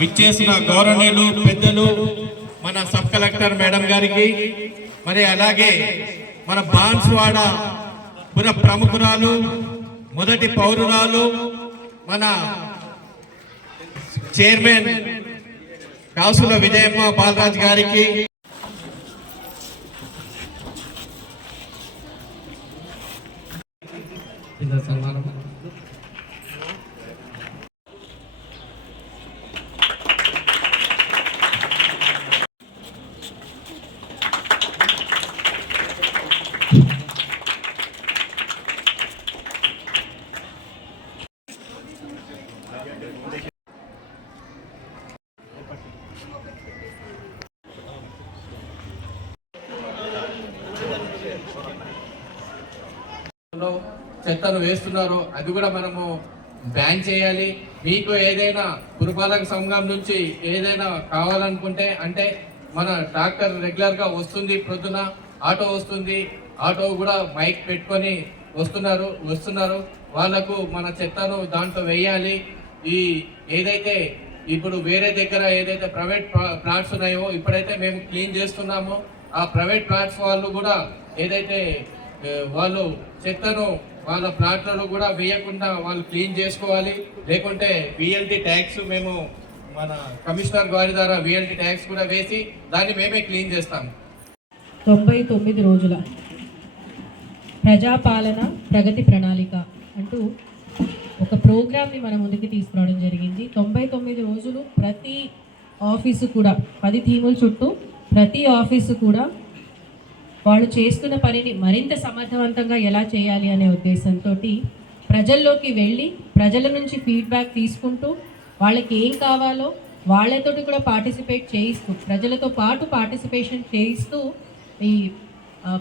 విచ్చేసిన గౌరవనీయులు పెద్దలు మన సబ్ కలెక్టర్ మేడం గారికి, మరి అలాగే మన బాన్స్వాడ పుర ప్రముఖురాలు, మొదటి పౌరురాలు, మన చైర్మన్ కాసుల విజయమ్మ బాలరాజ్ గారికి, చెత్తను వేస్తున్నారు, అది కూడా మనము బ్యాన్ చేయాలి. మీకు ఏదైనా పురపాలక సంఘం నుంచి ఏదైనా కావాలనుకుంటే, అంటే మన ట్రాక్టర్ రెగ్యులర్గా వస్తుంది, ప్రొద్దున ఆటో వస్తుంది, ఆటో కూడా మైక్ పెట్టుకొని వస్తున్నారు వాళ్ళకు మన చెత్తను దాంట్లో వేయాలి. ఈ ఏదైతే ఇప్పుడు వేరే దగ్గర ఏదైతే ప్రైవేట్ ప్లాట్స్ ఉన్నాయో, ఇప్పుడైతే మేము క్లీన్ చేస్తున్నామో, ఆ ప్రైవేట్ ప్లాట్స్ వాళ్ళు కూడా ఏదైతే వాళ్ళు చెత్తను వాళ్ళ ప్లాట్లలో కూడా వేయకుండా వాళ్ళు క్లీన్ చేసుకోవాలి. లేకుంటే విఎల్టీ ట్యాక్స్ మేము మన కమిషనర్ గారి ద్వారా విఎల్టీ ట్యాక్స్ కూడా వేసి దాన్ని మేమే క్లీన్ చేస్తాం. 99 రోజుల ప్రజాపాలన ప్రగతి ప్రణాళిక అంటూ ఒక ప్రోగ్రామ్ని మన ముందుకు తీసుకురావడం జరిగింది. 99 రోజులు ప్రతి ఆఫీసు కూడా 10 థీముల చుట్టూ ప్రతి ఆఫీసు కూడా వాళ్ళు చేస్తున్న పనిని మరింత సమర్థవంతంగా ఎలా చేయాలి అనే ఉద్దేశంతో ప్రజల్లోకి వెళ్ళి ప్రజల నుంచి ఫీడ్బ్యాక్ తీసుకుంటూ వాళ్ళకి ఏం కావాలో వాళ్ళతోటి కూడా పార్టిసిపేట్ చేయిస్తూ, ప్రజలతో పాటు పార్టిసిపేషన్ చేయిస్తూ ఈ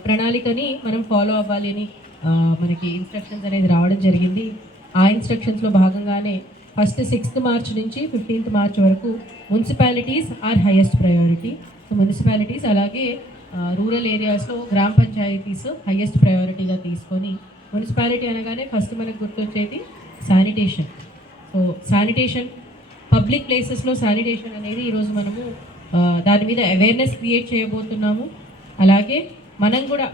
ప్రణాళికని మనం ఫాలో అవ్వాలి అని మనకి ఇన్స్ట్రక్షన్స్ అనేది రావడం జరిగింది. ఆ ఇన్స్ట్రక్షన్స్లో భాగంగానే ఫస్ట్ 6th మార్చ్ నుంచి 15th మార్చ్ వరకు municipalities are highest priority. So municipalities అలాగే రూరల్ ఏరియాస్లో గ్రామ పంచాయతీస్ హైయెస్ట్ ప్రయారిటీగా తీసుకొని, మున్సిపాలిటీ అనగానే ఫస్ట్ మనకు గుర్తొచ్చేది శానిటేషన్. సో శానిటేషన్, పబ్లిక్ ప్లేసెస్లో శానిటేషన్ అనేది ఈరోజు మనము దాని మీద అవేర్నెస్ క్రియేట్ చేయబోతున్నాము. అలాగే మనం కూడా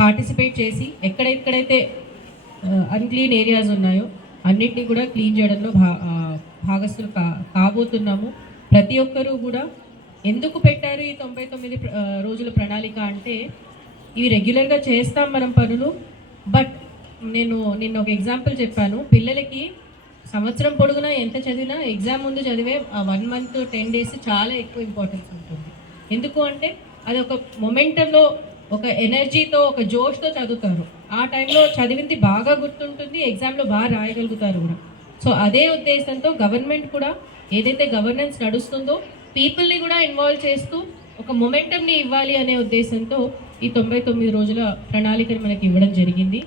పార్టిసిపేట్ చేసి ఎక్కడెక్కడైతే అన్క్లీన్ ఏరియాస్ ఉన్నాయో అన్నిటినీ కూడా క్లీన్ చేయడంలో భాగస్థులు కాబోతున్నాము. ప్రతి ఒక్కరూ కూడా ఎందుకు పెట్టారు ఈ 99 రోజుల ప్రణాళిక అంటే, ఇవి రెగ్యులర్గా చేస్తాం మనం పనులు. బట్ నిన్న ఒక ఎగ్జాంపుల్ చెప్పాను, పిల్లలకి సంవత్సరం పొడుగునా ఎంత చదివినా ఎగ్జామ్ ముందు చదివే 1 month 10 days చాలా ఎక్కువ ఇంపార్టెన్స్ ఉంటుంది. ఎందుకు అంటే అది ఒక మొమెంటంలో, ఒక ఎనర్జీతో, ఒక జోష్తో చదువుతారు. ఆ టైంలో చదివింది బాగా గుర్తుంటుంది, ఎగ్జామ్లో బాగా రాయగలుగుతారు కూడా. సో అదే ఉద్దేశంతో గవర్నమెంట్ కూడా ఏదైతే గవర్నెన్స్ నడుస్తుందో పీపుల్ని కూడా ఇన్వాల్వ్ చేస్తూ ఒక మొమెంటంని ఇవ్వాలి అనే ఉద్దేశంతో ఈ 99 రోజుల ప్రణాళికను మనకి ఇవ్వడం జరిగింది.